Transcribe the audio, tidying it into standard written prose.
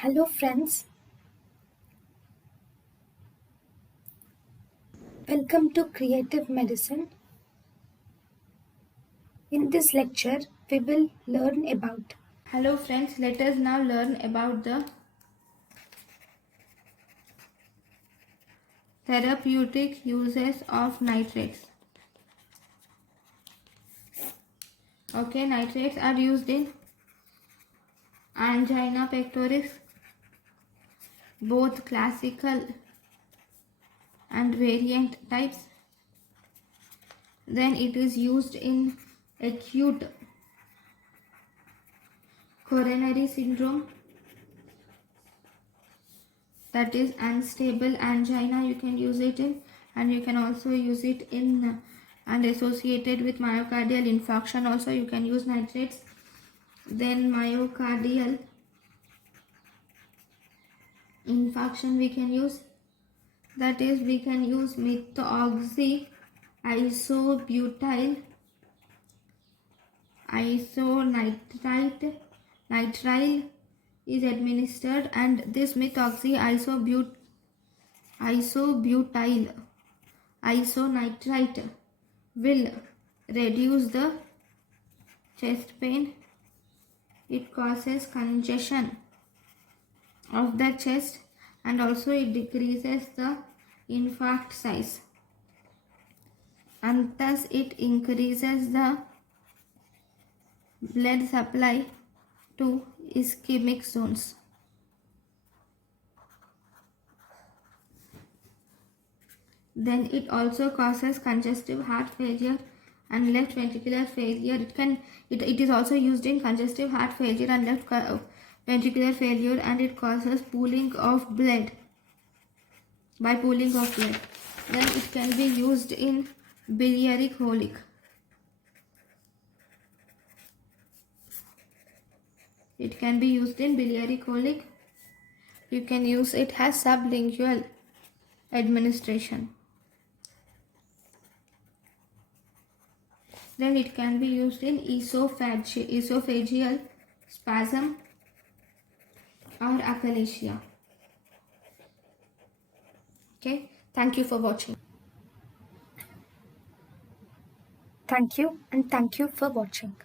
Hello friends, welcome to Creative Medicine. In this lecture, we will learn about. Hello friends, let us now learn about the therapeutic uses of nitrates. Okay, nitrates are used in angina pectoris, both classical and variant types. Then it is used in acute coronary syndrome, that is unstable angina. You can use it in, and you can also use it in and associated with myocardial infarction also you can use nitrates. Then myocardial infarction we can use, that is we can use methoxy isobutyl isonitrite nitrile is administered, and this methoxy isobutyl isonitrite will reduce the chest pain. It causes congestion of the chest, and also it decreases the infarct size, and thus it increases the blood supply to ischemic zones. Then it also causes congestive heart failure and left ventricular failure. It is also used in congestive heart failure and left ventricular failure, and it causes pooling of blood. By pooling of blood, then it can be used in biliary colic. It can be used in biliary colic. You can use it as sublingual administration. Then it can be used in esophageal spasm or achalasia. Okay, thank you for watching. Thank you and thank you for watching.